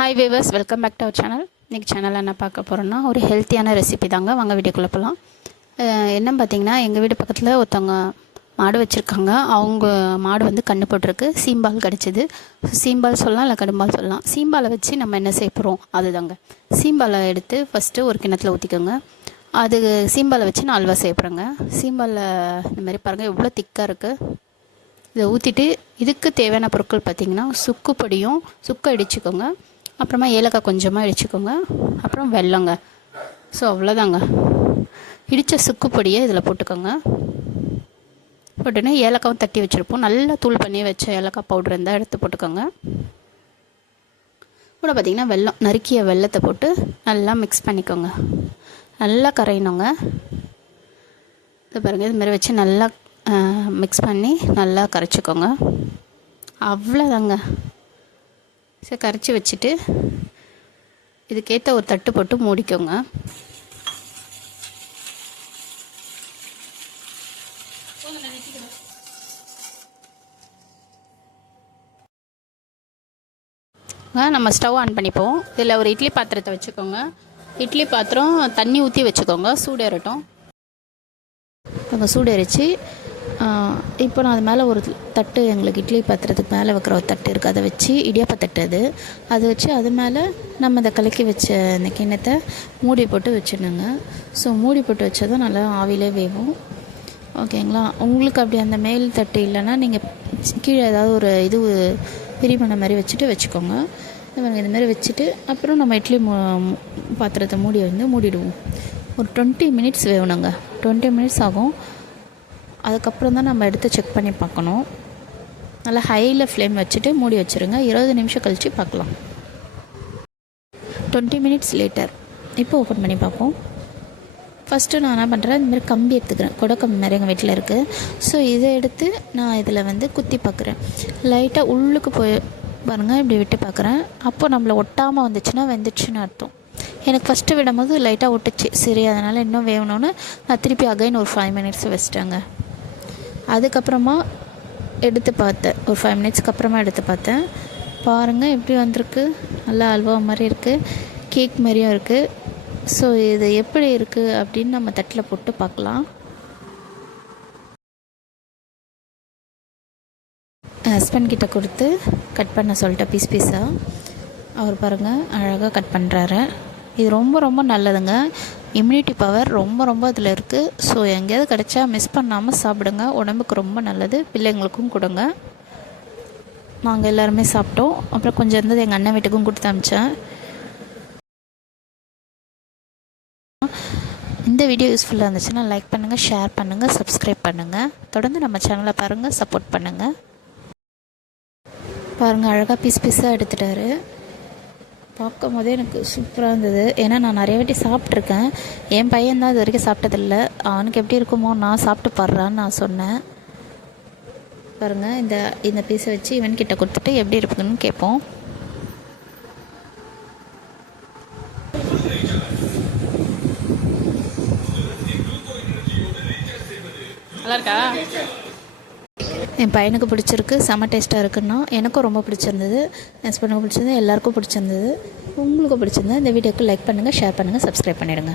Hi viewers, welcome back to our channel. இன்றைக்கி சேனலில் என்ன பார்க்க போகிறோன்னா ஒரு ஹெல்த்தியான ரெசிபி தாங்க. வாங்க வீடியோக்குள்ளே போகலாம். என்னன்னு பார்த்தீங்கன்னா, எங்கள் வீடு பக்கத்தில் ஒருத்தவங்க மாடு வச்சுருக்காங்க. அவங்க மாடு வந்து கன்று போட்டிருக்கு. சீம்பால் கிடச்சிது. சீம்பால் சொல்லலாம், இல்லை கடும்பால் சொல்லலாம். சீம்பாலை வச்சு நம்ம என்ன செய்ய போகிறோம் அதுதாங்க. சீம்பாலை எடுத்து ஃபஸ்ட்டு ஒரு கிணத்துல ஊற்றிக்கோங்க. அது சீம்பாலை வச்சு நான் அல்வா செய்ய போகிறேங்க. சீம்பாலில் இந்த மாதிரி பாருங்கள் எவ்வளோ திக்காக இருக்குது. இதை ஊற்றிட்டு இதுக்கு தேவையான பொருட்கள் பார்த்திங்கன்னா, சுக்கு பொடியும் சுக்கை இடிச்சுக்கோங்க. அப்புறமா ஏலக்காய் கொஞ்சமாக இடிச்சுக்கோங்க. அப்புறம் வெல்லங்க. ஸோ அவ்வளோதாங்க. இடித்த சுக்கு பொடியை இதில் போட்டுக்கோங்க. போட்டுன்னு ஏலக்காவும் தட்டி வச்சுருப்போம். நல்லா தூள் பண்ணி வச்ச ஏலக்காய் பவுடர் இருந்தால் எடுத்து போட்டுக்கோங்க. கூட பார்த்திங்கன்னா வெல்லம், நறுக்கிய வெல்லத்தை போட்டு நல்லா மிக்ஸ் பண்ணிக்கோங்க. நல்லா கரையணுங்க. இது பாருங்கள், இதுமாதிரி வச்சு நல்லா மிக்ஸ் பண்ணி நல்லா கரைச்சிக்கோங்க. அவ்வளோதாங்க. சரி, கரைச்சி வச்சுட்டு இதுக்கேற்ற ஒரு தட்டு போட்டு மூடிக்கோங்க. நம்ம ஸ்டவ் ஆன் பண்ணிப்போம். இதில் ஒரு இட்லி பாத்திரத்தை வச்சுக்கோங்க. இட்லி பாத்திரம் தண்ணி ஊற்றி வச்சுக்கோங்க. சூடேறட்டும். இப்போ சூடேறிச்சு. இப்போ நான் அது மேலே ஒரு தட்டு, எங்களுக்கு இட்லி பாத்திரத்துக்கு மேலே வைக்கிற ஒரு தட்டு இருக்குது, அதை வச்சு இடியாப்ப தட்டு அது வச்சு அது மேலே நம்ம இந்த கலக்கி வச்ச இந்த கிண்ணத்தை மூடி போட்டு வச்சிடணுங்க. ஸோ மூடி போட்டு வச்சதும் நல்லா ஆவிலே வேகும். ஓகேங்களா? உங்களுக்கு அப்படி அந்த மேல் தட்டு இல்லைன்னா நீங்கள் கீழே ஏதாவது ஒரு பிரிமண மாதிரி வச்சுக்கோங்க. இந்த மாதிரி வச்சுட்டு அப்புறம் நம்ம இட்லி பாத்திரத்தை மூடிடுவோம். ஒரு 20 மினிட்ஸ் வேகணுங்க. 20 மினிட்ஸ் ஆகும். அதுக்கப்புறம் தான் நம்ம எடுத்து செக் பண்ணி பார்க்கணும். நல்லா ஹையில் ஃப்ளேம் வச்சுட்டு மூடி வச்சுருங்க. 20 நிமிஷம் கழித்து பார்க்கலாம். 20 மினிட்ஸ் லேட்டர் இப்போ ஓப்பன் பண்ணி பார்ப்போம். ஃபஸ்ட்டு நான் என்ன பண்ணுறேன், இந்தமாதிரி கம்பி எடுத்துக்கிறேன். கொடைக்கம்பி மாதிரி எங்கள் வீட்டில் இருக்குது. ஸோ இதை எடுத்து நான் இதில் குத்தி பார்க்குறேன். லைட்டாக உள்ளுக்கு போய் பாருங்கள், இப்படி விட்டு பார்க்குறேன். அப்போது நம்மளை ஒட்டாமல் வந்துச்சுன்னா வெந்துச்சுன்னு அர்த்தம். எனக்கு ஃபஸ்ட்டு விடும்போது லைட்டாக ஒட்டுச்சு. சரி, அதனால் இன்னும் வேகணும்னு நான் திருப்பி அகைன் ஒரு 5 மினிட்ஸ் வச்சிட்டேங்க. அதுக்கப்புறமா எடுத்து பார்த்தேன். ஒரு 5 மினிட்ஸ்க்கு அப்புறமா எடுத்து பார்த்தேன். பாருங்கள் எப்படி வந்திருக்கு. நல்லா அல்வா மாதிரி இருக்குது, கேக் மாதிரியும் இருக்குது. ஸோ இது எப்படி இருக்குது அப்படின்னு நம்ம தட்டில் போட்டு பார்க்கலாம். ஹஸ்பண்ட் கிட்ட கொடுத்து கட் பண்ண சொல்லிட்டேன் பீஸாக. அவர் பாருங்கள் அழகாக கட் பண்ணுறாரு. இது ரொம்ப ரொம்ப நல்லதுங்க. இம்யூனிட்டி பவர் ரொம்ப அதில் இருக்குது. ஸோ எங்கேயாவது கிடைச்சா மிஸ் பண்ணாமல் சாப்பிடுங்க. உடம்புக்கு ரொம்ப நல்லது. பிள்ளைங்களுக்கும் கொடுங்க. நாங்கள் எல்லாருமே சாப்பிட்டோம். அப்புறம் கொஞ்சம் இருந்தது எங்கள் அண்ணன் வீட்டுக்கும் கொடுத்து அனுப்பிச்சேன். இந்த வீடியோ யூஸ்ஃபுல்லாக இருந்துச்சுன்னா லைக் பண்ணுங்கள், ஷேர் பண்ணுங்கள், சப்ஸ்கிரைப் பண்ணுங்கள். தொடர்ந்து நம்ம சேனலை பாருங்கள், சப்போர்ட் பண்ணுங்கள். பாருங்கள் அழகாக பீஸாக எடுத்துட்டாரு. பார்க்கும் போதே எனக்கு சூப்பராக இருந்தது. ஏன்னா நான் நிறைய வாட்டி சாப்பிட்ருக்கேன். என் பையன்தான் இது வரைக்கும் சாப்பிட்டதில்லை. அவனுக்கு எப்படி இருக்குமோ நான் சாப்பிட்டு பாடுறான்னு நான் சொன்னேன். பாருங்கள், இந்த பீஸை வச்சு இவன்கிட்ட கொடுத்துட்டு எப்படி இருக்குன்னு கேட்போம். நல்லா இருக்கா? என் பையனுக்கு பிடிச்சிருக்கு, செம்ம டேஸ்ட்டாக இருக்குன்னா. எனக்கும் ரொம்ப பிடிச்சிருந்தது, என் ஹஸ்பண்டுக்கும் பிடிச்சிருந்தது, எல்லாேருக்கும் பிடிச்சிருந்தது. உங்களுக்கும் பிடிச்சிருந்தது. இந்த வீடியோக்கு லைக் பண்ணுங்கள், ஷேர் பண்ணுங்கள், சப்ஸ்கிரைப் பண்ணிவிடுங்க.